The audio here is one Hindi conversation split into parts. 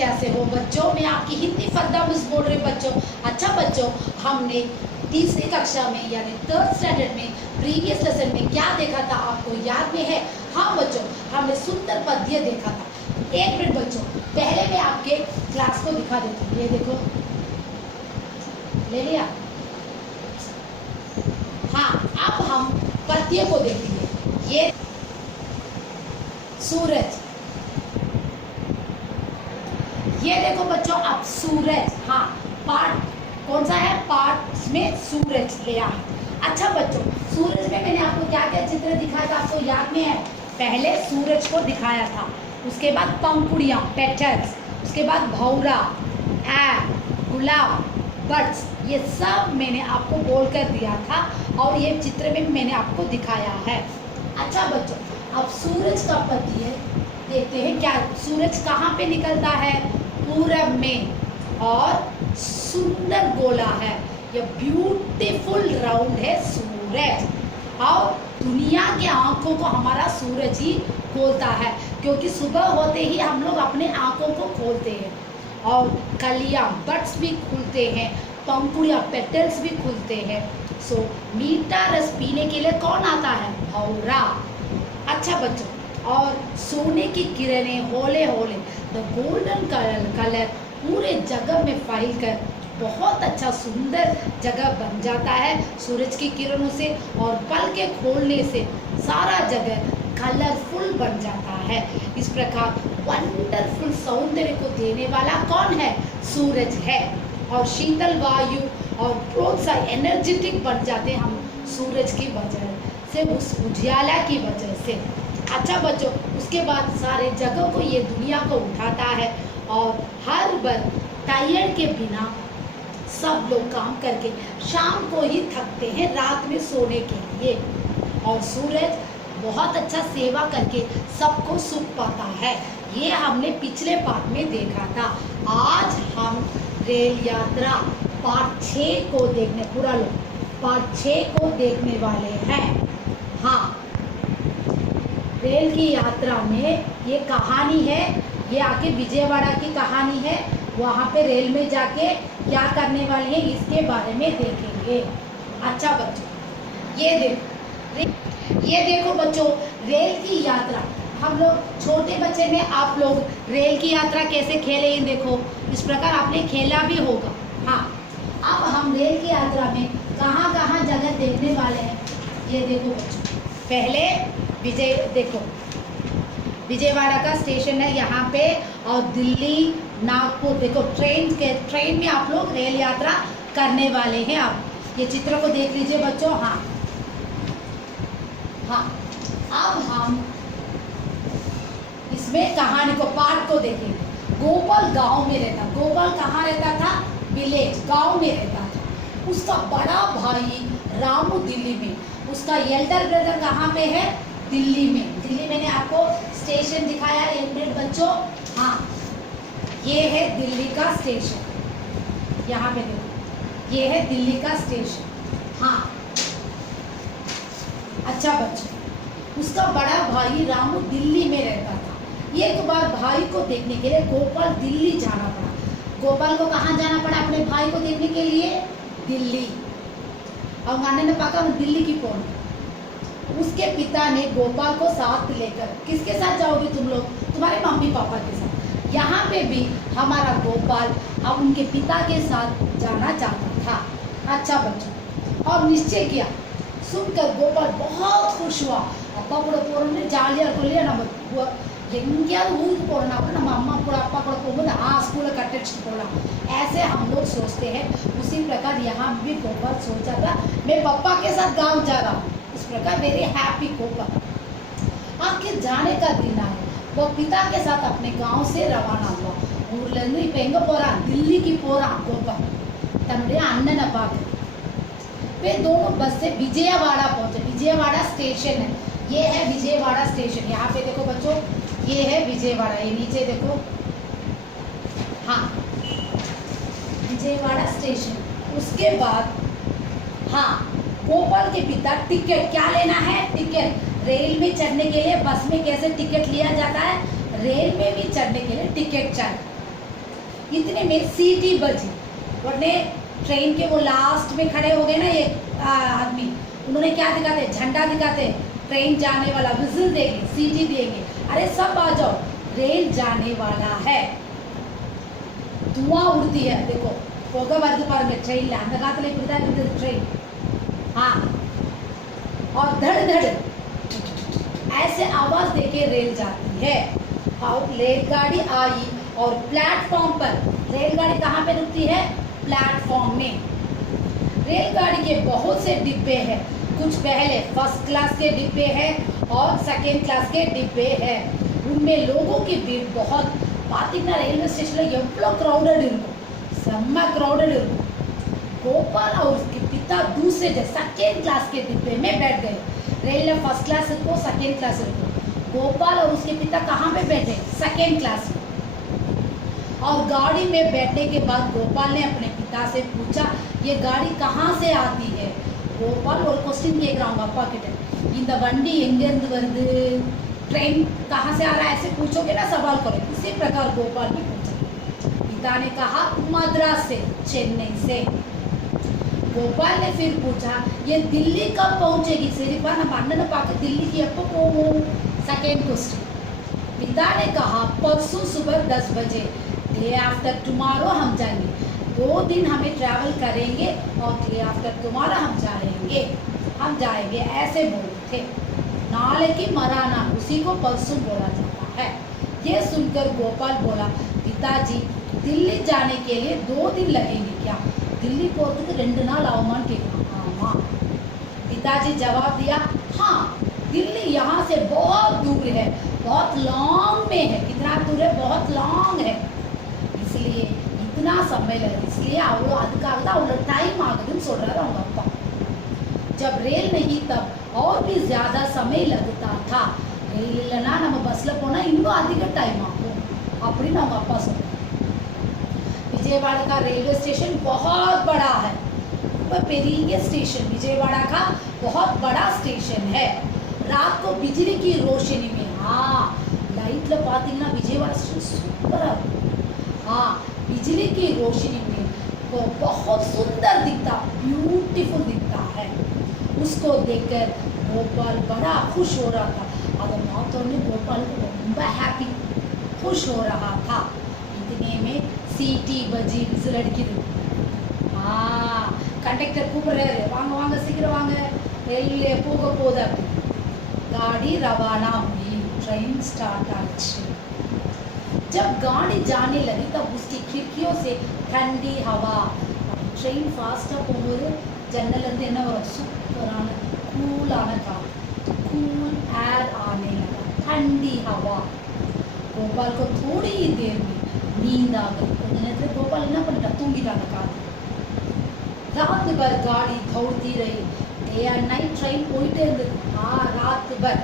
कैसे हो बच्चों? मैं आपकी हिंदी फरदा मिस बोल रही बच्चों। अच्छा बच्चों, हमने तीसरी कक्षा में यानी थर्ड स्टैंडर्ड में प्रीवियस लेसन में क्या देखा था, आपको याद में है? हाँ बच्चों, हमने सुंदर पद्य देखा था। एक मिनट बच्चों, पहले मैं आपके क्लास को दिखा देती हूँ। ये देखो, ले लिया? हाँ, अब हम पद्य को देखेंगे। ये सूरज, ये देखो बच्चों, अब सूरज, हाँ पार्ट कौन सा है? पार्ट में सूरज लिया है। अच्छा बच्चों, सूरज में मैंने आपको क्या क्या चित्र दिखाया था, आपको याद में है? पहले सूरज को दिखाया था, उसके बाद पंखुड़ियाँ पेटल्स, उसके बाद भौरा, गुलाब, बर्ड्स, ये सब मैंने आपको बोल कर दिया था और ये चित्र में मैंने आपको दिखाया है। अच्छा बच्चों, अब सूरज का पद्य देखते हैं। क्या सूरज कहाँ पे निकलता है? पूरब में, और सुंदर गोला है, ये ब्यूटीफुल राउंड है सूरज। और दुनिया के आंखों को हमारा सूरज ही खोलता है, क्योंकि सुबह होते ही हम लोग अपने आंखों को खोलते हैं और कलियां बड्स भी खुलते हैं, पंखुड़ियाँ पेटल्स भी खुलते हैं। सो मीठा रस पीने के लिए कौन आता है? भौरा। अच्छा बच्चों, और सोने की किरणें होले होले, द गोल्डन कलर पूरे जगह में फैल कर बहुत अच्छा सुंदर जगह बन जाता है सूरज की किरणों से, और पल के खोलने से सारा जगह कलरफुल बन जाता है। इस प्रकार वंडरफुल सौंदर्य को देने वाला कौन है? सूरज है। और शीतल वायु और प्रोत्साह एनर्जेटिक बन जाते हैं हम सूरज की वजह से, उस उजियाला की वजह से। अच्छा बच्चों, उसके बाद सारे जगह को, ये दुनिया को उठाता है, और हर बार टायर्ड के बिना सब लोग काम करके शाम को ही थकते हैं रात में सोने के लिए, और सूरज बहुत अच्छा सेवा करके सबको सुख पाता है। ये हमने पिछले पार्ट में देखा था। आज हम रेल यात्रा पार्ट 6 को देखने, पूरा लोग पार्ट 6 को देखने वाले हैं। हाँ, रेल की यात्रा में ये कहानी है, ये आके विजयवाड़ा की कहानी है। वहाँ पे रेल में जाके क्या करने वाले हैं इसके बारे में देखेंगे। अच्छा बच्चों, ये देखो बच्चों, रेल की यात्रा। हम लोग छोटे बच्चे में आप लोग रेल की यात्रा कैसे खेले हैं देखो, इस प्रकार आपने खेला भी होगा। हाँ, अब हम रेल की यात्रा में कहाँ कहाँ जगह देखने वाले हैं, ये देखो बच्चों। पहले विजयवाड़ा का स्टेशन है यहाँ पे, और दिल्ली नागपुर देखो, ट्रेन में आप लोग रेल यात्रा करने वाले हैं। आप ये चित्र को देख लीजिए बच्चों। हाँ, अब हम इसमें कहानी को, पार्ट को देखेंगे। गोपाल गांव में रहता। गोपाल कहाँ रहता था? विलेज, गांव में रहता था। उसका बड़ा भाई रामू दिल्ली में, उसका एल्डर ब्रदर कहाँ पे है? दिल्ली में। दिल्ली मैंने आपको स्टेशन दिखाया है, एक मिनट बच्चों। हाँ, ये है दिल्ली का स्टेशन, यहाँ पे देखो, ये है दिल्ली का स्टेशन। हाँ, अच्छा बच्चों, उसका बड़ा भाई रामू दिल्ली में रहता था। एक बार भाई को देखने के लिए गोपाल दिल्ली जाना पड़ा। गोपाल को कहाँ जाना पड़ा अपने भाई को देखने के लिए? दिल्ली। और गाने ने पाका दिल्ली की कौन? उसके पिता ने गोपाल को साथ लेकर, किसके साथ जाओगे तुम लोग? तुम्हारे मम्मी पापा के साथ। यहाँ पे भी हमारा गोपाल अब उनके पिता के साथ जाना चाहता था। अच्छा बच्चों, और निश्चय किया। सुनकर गोपाल बहुत खुश हुआ। अप्पा கூட போறோம்னு ஜாலியா இருக்கும் இல்லையா? நம்ம எங்கேயாவது ஊருக்கு போறோம்னா கூட நம்ம அம்மா கூட அப்பா கூட போகும்போது स्कूल कट अடிச்சுட்டு போகலாம், ऐसे हम लोग सोचते हैं। उसी प्रकार यहाँ भी गोपाल सोचा था, मैं पापा के साथ गाँव जा रहा हूँ। इस प्रकार वेरी हैप्पी गोपाल। आखिर जाने का दिन आया, वो पिता के साथ अपने गांव से रवाना हुआ। ஊர்லேருந்து இப்போ எங்கே போகிறான்? दिल्लीக்கு போகிறான் गोपाल, தன்னுடைய அண்ணனை பார்க்க। वे दोनों बस से विजयवाड़ा पहुंचे। विजयवाड़ा स्टेशन है, ये है विजयवाड़ा स्टेशन। यहाँ पे देखो बच्चों, ये है विजयवाड़ा, ये नीचे देखो। हाँ, विजयवाड़ा स्टेशन। उसके बाद हाँ, गोपाल के पिता टिकट क्या लेना है? टिकट। रेल में चढ़ने के लिए बस में कैसे टिकट लिया जाता है, रेल में भी चढ़ने के लिए टिकट चाहिए। इतने में सीटी बजी। वरने ट्रेन के वो लास्ट में खड़े हो गए ना ये आदमी, उन्होंने क्या दिखाते, झंडा दिखाते, ट्रेन जाने वाला, विजिल देंगे, सीटी देंगे, अरे सब आ जाओ, रेल जाने वाला है। धुआं उड़ती है, देखो पोगा वर्द पाएंगे ट्रेन ला अंद कातले इप्पड़ी तान इरुक्कुது ट्रेन। हाँ, और धड़ धड़ ऐसे आवाज देके रेल जाती है। और रेलगाड़ी आई और प्लेटफॉर्म पर, रेलगाड़ी कहाँ पे रुकती है, प्लेटफॉर्म में। रेलगाड़ी के बहुत से डिब्बे हैं, कुछ पहले फर्स्ट क्लास के डिब्बे हैं और सेकेंड क्लास के डिब्बे हैं। उनमें लोगों की भीड़ बहुत, पातीना रेलवे स्टेशन एव्वलो क्राउडेड इरुक्कुम, सेम्मा क्राउडेड इरुक्कुम। गोपाल और उसके पिता दूसरे सेकेंड क्लास के डिब्बे में बैठ गए। रेल में फर्स्ट क्लास को सेकेंड क्लास को, गोपाल और उसके पिता कहाँ पे बैठे, सेकेंड क्लास में। और गाड़ी में बैठने के बाद गोपाल ने अपने पिता से पूछा, ये गाड़ी कहाँ से आती है। गोपाल और क्वेश्चन केक रहा हूँ अपा किटे, இந்த வண்டி எங்கேருந்து வருது, ट्रेन कहाँ से आ रहा है, ऐसे पूछोगे ना, सवाल करो। इसी प्रकार गोपाल ने पूछा। पिता ने कहा मद्रास से, चेन्नई से। गोपाल ने फिर पूछा, ये दिल्ली कब पहुंचेगी, सिरिपा ना अण्णन पाक दिल्ली की எப்போ போகும், सेकेंड क्वेश्चन। पिता ने कहा परसों सुबह 10 बजे, डे आफ्टर टुमारो हम जाएंगे। 2 दिन हमें ट्रैवल करेंगे और डे आफ्टर टुमारो हम जाएंगे ऐसे बोले थे। नाले की मराना, उसी को परसों बोला जाता है। ये सुनकर गोपाल बोला, पिताजी दिल्ली जाने के लिए 2 दिन लगेंगे क्या, दिल्ली போறதுக்கு 2 நாள் ஆகுமான்னு கேட்குறான்। ஆமா। पिताजी जवाब दिया, हाँ दिल्ली यहाँ से बहुत दूर है, बहुत लॉन्ग में है। कितना दूर है, बहुत लॉन्ग है, इसलिए इतना समय लगे, इसलिए अவ்வளோ அதுக்காக தான் அவ்வளோ டைம் ஆகுதுன்னு சொல்றாரு அவங்க அப்பா। जब रेल नहीं तब और भी ज़्यादा समय लगता था, रेल இல்லைன்னா நம்ம பஸ்ல போனால் இன்னும் அதிக டைம் ஆகும் அப்படின்னு அவங்க அப்பா சொல்றாரு। विजयवाड़ा का रेलवे स्टेशन बहुत बड़ा है, पेरिया स्टेशन विजयवाड़ा का बहुत बड़ा स्टेशन है। रात को बिजली की रोशनी में, हाँ लाइट पातीங்கன்னா विजयवाड़ा स्टेशन सूपर है। हाँ, बिजली की रोशनी में वो बहुत सुंदर दिखता, ब्यूटीफुल दिखता है। उसको देखकर गोपाल बड़ा खुश हो रहा था। अगर मातों ने गोपाल को ரொம்ப हैप्पी, खुश हो रहा था। इतने में सीटी बजी, विजिल अடிக்குது। हाँ, कंडक्टर கூப்பிடுறாரு, வாங்க வாங்க சீக்கிரம் வாங்க, रेलवे போக போகுது அப்படி। गाड़ी रवाना हुई, ट्रेन स्टार्ट आச்சு। जब गाड़ी जाने लगी तब उसकी खिड़कियों से ठंडी हवा, ट्रेन फास्ट போகும்போது ஜன்னல்ல இருந்து என்ன வரும், சூப்பரான கூலான காற்று, कूल एयर आने लगा, ठंडी हवा। गोपाल को थोड़ी ही देर में नींद आ गई। கொஞ்ச நேரத்துல गोपाल என்ன பண்ணிட்டா, தூங்கிட்டாங்க காத்து। रात भर गाड़ी दौड़ती रही, डे एंड नाइट ट्रेन போயிட்டே இருந்தது। हाँ, रात भर।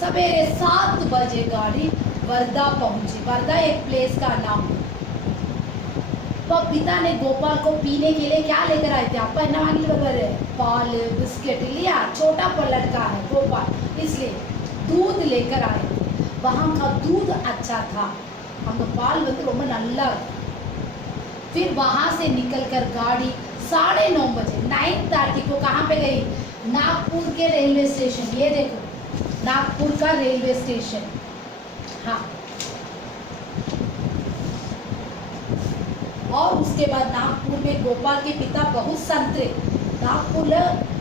सवेरे 7 बजे गाड़ी वर्धा पहुंची। वर्धा एक प्लेस का नाम है। तो पिता ने गोपाल को पीने के लिए क्या लेकर आए थे, अपा என்ன வாங்கிட்டு வருவாரு, पाल बिस्किट लिया, छोटा लड़का है गोपाल, इसलिए दूध लेकर आए थे। वहाँ का दूध अच्छा था, அங்க பால் வந்து ரொம்ப நல்லா இருக்கும்। फिर वहाँ से निकलकर गाड़ी 9:30 बजे 9:30 को कहाँ पे गई, नागपुर के रेलवे स्टेशन। ये देखो नागपुर का रेलवे स्टेशन। हाँ, और उसके बाद नागपुर में गोपाल के पिता बहुत संतरे, नागपुर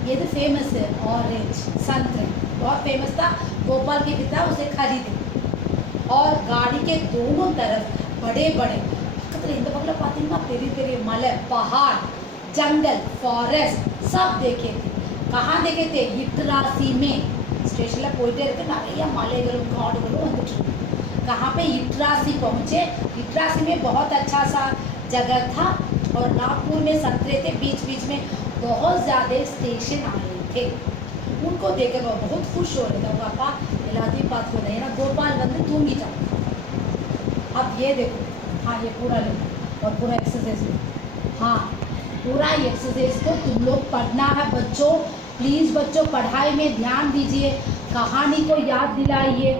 ये तो फेमस है, ऑरेंज संतरे बहुत फेमस था। गोपाल के पिता उसे खरीदे और गाड़ी के दोनों तरफ बड़े बड़े இந்த பக்கத்துல பாத்தீங்கன்னா பெரிய பெரிய மலை, पहाड़, जंगल, फॉरेस्ट सब देखे थे। कहाँ देखे थे, इटरासी में। स्टेशन போயிட்டே இருக்கு, நிறைய மலைகளும் காடுகளும் வந்துட்டு இருக்கு। कहाँ पे, इटरासी पहुँचे। इटरासी में बहुत अच्छा सा जगह था और नागपुर में संतरे थे, बीच बीच में बहुत ज़्यादा स्टेशन आए थे। उनको देखकर वो बहुत खुश हो रहे थे। पापा எல்லாத்தையும் பார்த்து ஏன்னா गोपाल வந்து தூங்கிட்டான்। अब ये देखो, हाँ ये पूरा लो और पूरा एक्सरसाइज लो। हाँ, पूरा एक्सरसाइज को तुम लोग पढ़ना है बच्चों। प्लीज़ बच्चों पढ़ाई में ध्यान दीजिए, कहानी को याद दिलाइए।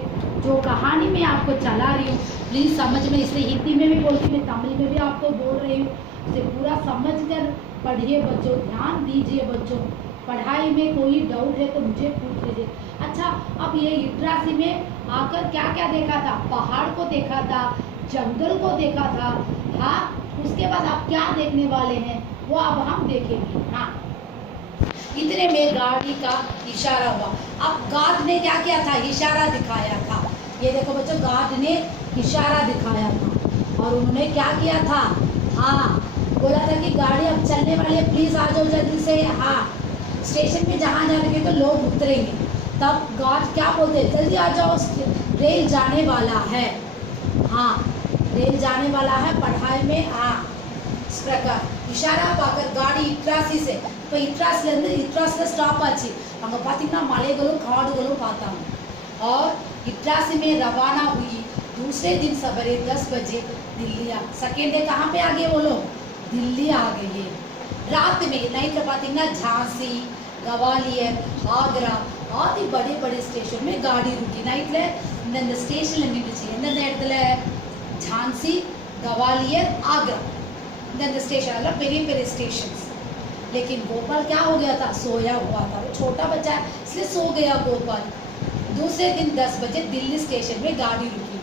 जो कहानी मैं आपको चला रही हूँ प्लीज़ समझ में, इसलिए हिंदी में भी बोलती मैं तमिल में भी आपको बोल रही हूँ, इसे पूरा समझ कर पढ़िए बच्चों, ध्यान दीजिए बच्चों। पढ़ाई में कोई डाउट है तो मुझे पूछ लीजिए। अच्छा, अब ये इटरासी में आकर क्या क्या देखा था? पहाड़ को देखा था, जंगल को देखा था। हाँ, उसके बाद आप क्या देखने वाले हैं वो अब हम देखेंगे। हाँ, इतने में गाड़ी का इशारा हुआ। अब गार्ड ने क्या किया था? इशारा दिखाया था। ये देखो बच्चों, गार्ड ने इशारा दिखाया था और उन्होंने क्या किया था? हाँ, बोला था कि गाड़ी अब चलने वाली है, प्लीज़ आ जाओ जल्दी से। हाँ, स्टेशन में जहाँ जाएंगे तो लोग उतरेंगे, तब गार्ड क्या बोलते हैं? जल्दी आ जाओ, रेल जाने वाला है। हाँ, रेल जाने वाला है पढ़ाई में। हाँ, इस प्रकार इशारा पाकर गाड़ी इट्रासी से, இப்போ इट्रासिल स्टॉप आச்சு, அங்கே பார்த்தீங்கன்னா மலைகளும் காடுகளும் பார்த்தாங்க। और इट्रासी में रवाना हुई। दूसरे दिन सवेरे 10 बजे दिल्ली आ। सेकेंड डे कहाँ पे आ गए वो लोग? दिल्ली आ गए। रात में நைட்டில் பார்த்தீங்கன்னா झांसी, ग्वालियर, आगरा आदि बड़े बड़े स्टेशन में गाड़ी रुकी। நைட்டில் இந்த ஸ்டேஷனில் நின்றுச்சு। எந்தெந்த இடத்துல? झांसी, ग्वालियर, आगरा, இந்த स्टेशन मतलब பெரிய பெரிய स्टेशन। लेकिन गोपाल क्या हो गया था? सोया हुआ था। वो छोटा बच्चा है इसलिए सो गया गोपाल। दूसरे दिन 10 बजे दिल्ली स्टेशन में गाड़ी रुकी।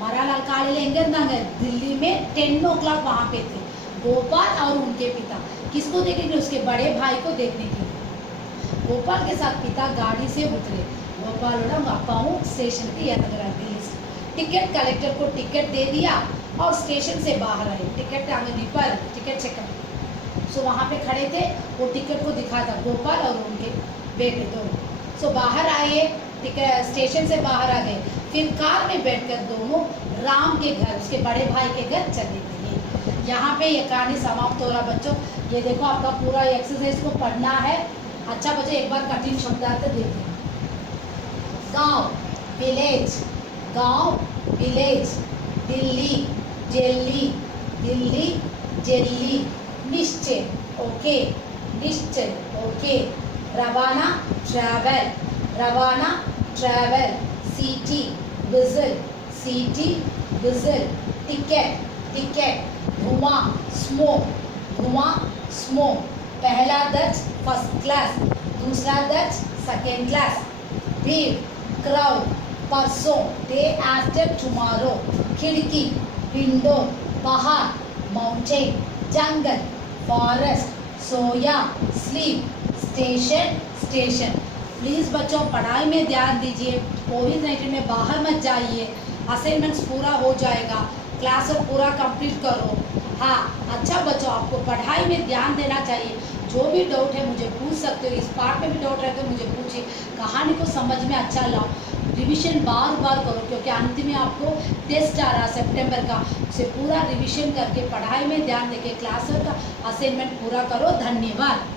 मरालाल कालेला एंगे இருந்தாங்க? दिल्ली में 10 o'clock वहाँ पे थे गोपाल और उनके पिता। किसको देखने के लिए? उसके बड़े भाई को देखने के लिए। गोपाल के साथ पिता गाड़ी से उतरे। गोपाल अप्पाவும் स्टेशन के इறங்குறார் दिल्ली से। टिकट कलेक्टर को टिकट दे दिया और स्टेशन से बाहर आए। टिकट आगे निपर टिकट चेक। सो वहाँ पे खड़े थे, वो टिकट को दिखा था गोपाल और उनके बेटे दोनों। सो बाहर आए, टिकट स्टेशन से बाहर आ गए। फिर कार में बैठकर दोनों राम के घर, उसके बड़े भाई के घर चले गए। यहाँ पे ये कहानी समाप्त हो रहा बच्चों। ये देखो, आपका पूरा एक्सरसाइज को पढ़ना है। अच्छा बच्चों, एक बार कठिन शब्दार्थ देखिए। गांव, विलेज, गांव, village. Delhi, jelly, Delhi, jelly. निश्चय, ओके, निश्चय, ओके। रवाना, ट्रैवल, रवाना, ट्रैवल। सीटी, विजिल, सीटी, विजिल। Ticket, ticket. धुआं, स्मोक, धुआं, स्मोक। पहला दर्ज फर्स्ट क्लास, दूसरा दर्ज सेकेंड क्लास। भीड़, क्राउड, परसों डे आफ्टर टुमारो। खिड़की, विंडो, पहाड़, mountain, jungle, forest, soya, sleep, station, station. Please बच्चों पढ़ाई में ध्यान दीजिए। कोविड-19 में बाहर मत जाइए। असाइनमेंट्स पूरा हो जाएगा, क्लास और पूरा कंप्लीट करो। हाँ, अच्छा बच्चों, आपको पढ़ाई में ध्यान देना चाहिए। जो भी डाउट है मुझे पूछ सकते हो। इस पार्ट में भी डाउट रहते हो मुझे पूछिए। कहानी को समझ में अच्छा लाओ। रिवीजन बार बार करो, क्योंकि अंत में आपको टेस्ट आ रहा सितंबर का। उसे पूरा रिवीजन करके पढ़ाई में ध्यान देके क्लास का असाइनमेंट पूरा करो। धन्यवाद।